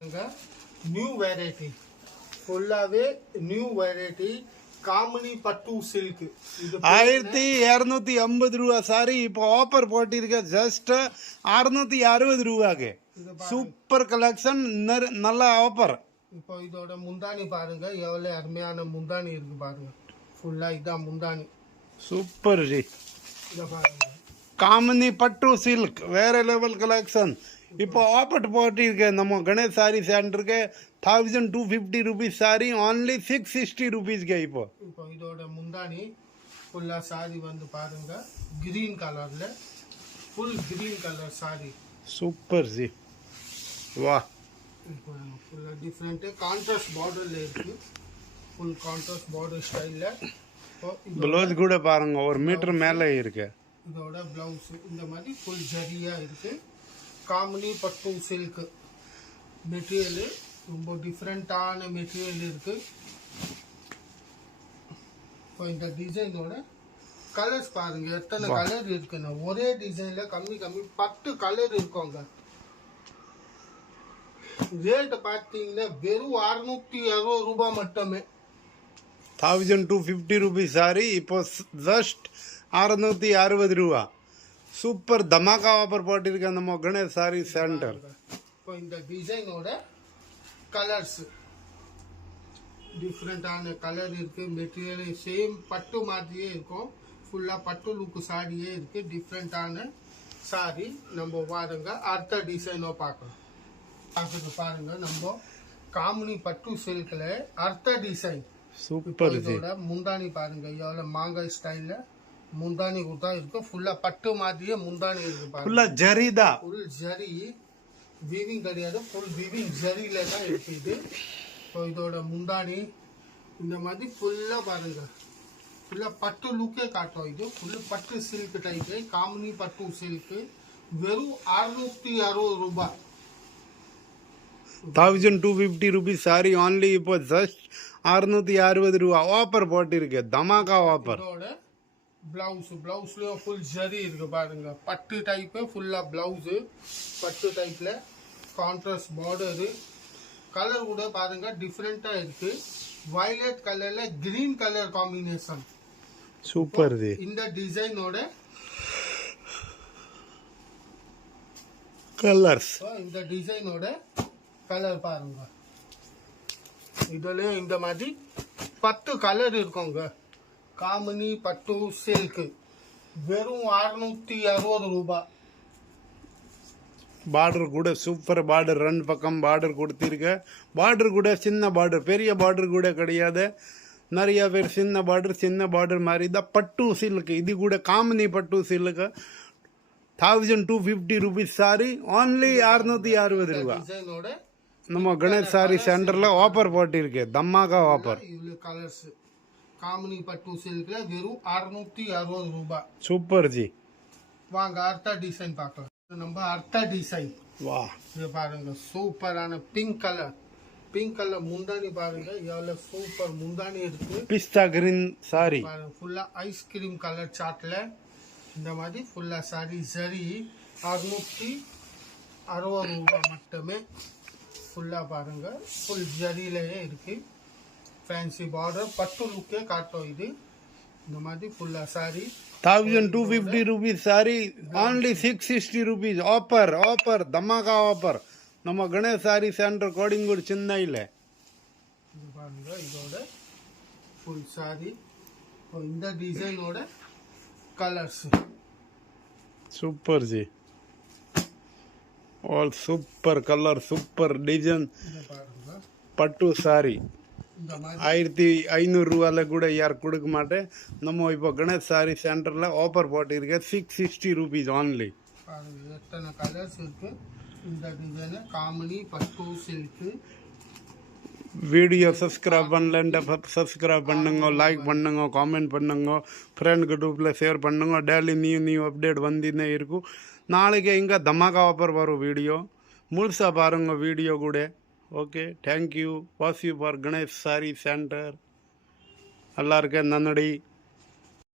New variety ஃபுல்லாவே new variety Gamini பட்டு silk 1250 ரூபா சாரி இப்போ ஆஃபர் போட்டிருக்க ஜஸ்ட் 660 ரூபாய்க்கு சூப்பர் கலெக்ஷன் நல்ல ஆஃபர். இப்போ இதோட முந்தானி பாருங்க எவ்வளவு அருமையான முந்தானி இருக்கு பாருங்க. ஃபுல்லா இதான் முந்தானி சூப்பர் ஜி. இத பாருங்க காமினி பட்டு சில்க் வேற லெவல் கலெக்ஷன். இப்போ ஆஃபர் போட்டிருக்கு நம்ம கணேஷ் சாரி சென்டருக்கு 1250 rupees சாரி only 660 rupeesக்கு. இப்போ இதோட முந்தானி ஃபுல்லா சாரி வந்து பாருங்க கிரீன் கலர்ல full green colour sorry super G. வா ஃபுல்லா டிஃபரெண்ட் கான்ட்ராஸ்ட் பார்டர்ல இருக்கு. ஃபுல் கான்ட்ராஸ்ட் பார்டர் ஸ்டைல்ல ப்ளவுஸ் கூட பாருங்க ஒரு மீட்டர் மேலே இருக்கு. இதோட பிளவுஸ் இந்த மாதிரி ஃபுல் ஜரியா இருக்கு. காமினி பட்டு சில்க் மெட்டீரியல் ரொம்ப டிஃப்ரெண்டான மெட்டீரியல் இருக்கு. இப்போ இந்த டிசைனோட கலர்ஸ் பாருங்க எத்தனை கலர் இருக்குன்னு. ஒரே டிசைன்ல கம்மி 10 கலர் இருக்குங்க. ரேட் பார்த்தீங்கன்னா வெறும் 660 ரூபாய் மட்டுமே. 1250 rupees சாரி இப்போ ஜஸ்ட் 660 ரூபா. சூப்பர் தமாக்கா ஆஃபர் போட்டிருக்க நம்ம கணேஷ் சாரி சென்டர். இப்போ இந்த டிசைனோட கலர்ஸ் டிஃப்ரெண்டான கலர் இருக்கு. மெட்டீரியல் சேம் பட்டு மாதிரியே இருக்கும். ஃபுல்லா பட்டு லுக்கு சாரியே இருக்கு. டிஃப்ரெண்டான சாரி நம்ம பாருங்க அடுத்த டிசைனோ பார்க்கலாம். பாருங்க நம்ம காமினி பட்டு சில்க்ல அடுத்த டிசைன் சூப்பர். இதோட முந்தானி பாருங்க எவ்வளவு மாங்காய் ஸ்டைல்ல முந்தானி கூட இருக்கும். ஃபுல்லா பட்டு மாதிரியே முந்தானி இருக்கு பாருங்க. ஃபுல்லா ஜரிதா ஃபுல் ஜரி வீவிங் கிடையாது. ஃபுல் வீவிங் ஜரியில தான் இருக்கு இது. இப்போ இதோட முந்தானி இந்த மாதிரி ஃபுல்லா பாருங்க ஃபுல்லா பட்டு லுக்கே காட்டும். இது ஃபுல் பட்டு சில்க் டைப் காமினி பட்டு சில்க் வெறும் 660 ரூபாய். 1250 rupees சாரி only இப்போ ஜஸ்ட் 660 ரூபா ஆஃபர் போட்டிருக்கு. தமாக்கா ஆஃபர். இதோட பிளவுஸ்லயும் ஃபுல் ஜரி இருக்கு பாருங்க. பட்டு டைப் ஃபுல்லா பிளவுஸ் பட்டு டைப்ல கான்ட்ராஸ்ட் பார்டர். கலர் கூட பாருங்க டிஃப்ரெண்டா இருக்கு. வயலட் கலர்ல கிரீன் கலர் காம்பினேஷன் சூப்பர். இந்த டிசைனோட கலர்ஸ் இந்த டிசைனோட கலர் பாருங்க. இதுல இந்த மாதிரி 10 கலர் இருக்குங்க. காமினி பட்டு சில்க் வெறும் 660 ரூபாய். பார்டர் கூட சூப்பர் பார்டர். 2 பக்கம் பார்டர் கொடுத்திருக்க. பார்டர் கூட சின்ன பார்டர் பெரிய பார்டர் கூட கிடையாது. நிறைய பேர் சின்ன பார்டர் மாதிரி தான் பட்டு சில்க். இது கூட காமினி பட்டு சில்க் 1250 rupees சாரி only 660 ரூபா. நம்ம கணேஷ் சாரி சென்டர்ல ஆஃபர் போட்டிருக்கு. தம்மாக்கா ஆஃபர். கலர்ஸ் காமினி பட்டு சில்க்ல வெறும் 660 ரூபாய். Super G. வாங்க அடுத்த டிசைன் பார்க்கலாம். நம்ம அடுத்த டிசைன் வா இது பாருங்க சூப்பரான பிங்க் கலர் முந்தானி பாருங்க எவ்வளவு சூப்பர் முந்தானி இருக்கு. பிஸ்தா கிரீன் சாரி ஃபுல்லா ஐஸ்கிரீம் கலர் சாட்ல இந்த மாதிரி ஃபுல்லா சாரி சரி 660 ரூபாய் மட்டுமே. ஃபுல்லா பாருங்க ஃபுல் ஜரியிலேயே இருக்கு. ஃபேன்சி பார்டர் பட்டு லுக்கே காட்டும். இது இந்த மாதிரி ஃபுல்லா sorry 1250 rupees sorry only 660 rupees offer dhamaka offer. நம்ம கணேஷ் சாரி சென்டர் கோடிங்கூர் சென்னையில். பாருங்க இதோட ஃபுல் சாரி இந்த டிசைனோட colours super ji. All super colour super design. பட்டு சாரி 1500 ரூபால கூட யார் கொடுக்க மாட்டேன். நம்ம இப்போ கணேஷ் சாரி சென்டர்ல ஆஃபர் போட்டிருக்க 660 rupees only. எத்தனை கலர்ஸ் இருக்கு. இந்த டிசைன் காமினி பட்டு சில்க். வீடியோ சப்ஸ்கிரைப் பண்ணலன்ட்டு சப்ஸ்கிரைப் பண்ணுங்க, லைக் பண்ணுங்க, காமெண்ட் பண்ணுங்க, ஃப்ரெண்ட் குரூப்பில் ஷேர் பண்ணுங்க. டெய்லி நியூ அப்டேட் வந்துன்னே இருக்கும். நாளைக்கு இங்கே தமாக்கா ஆஃபர் வரும். வீடியோ முழுசாக பாருங்க வீடியோ கூட. Okay thank you. Was you for Ganesh sorry centre. எல்லாருக்கும் நன்றி.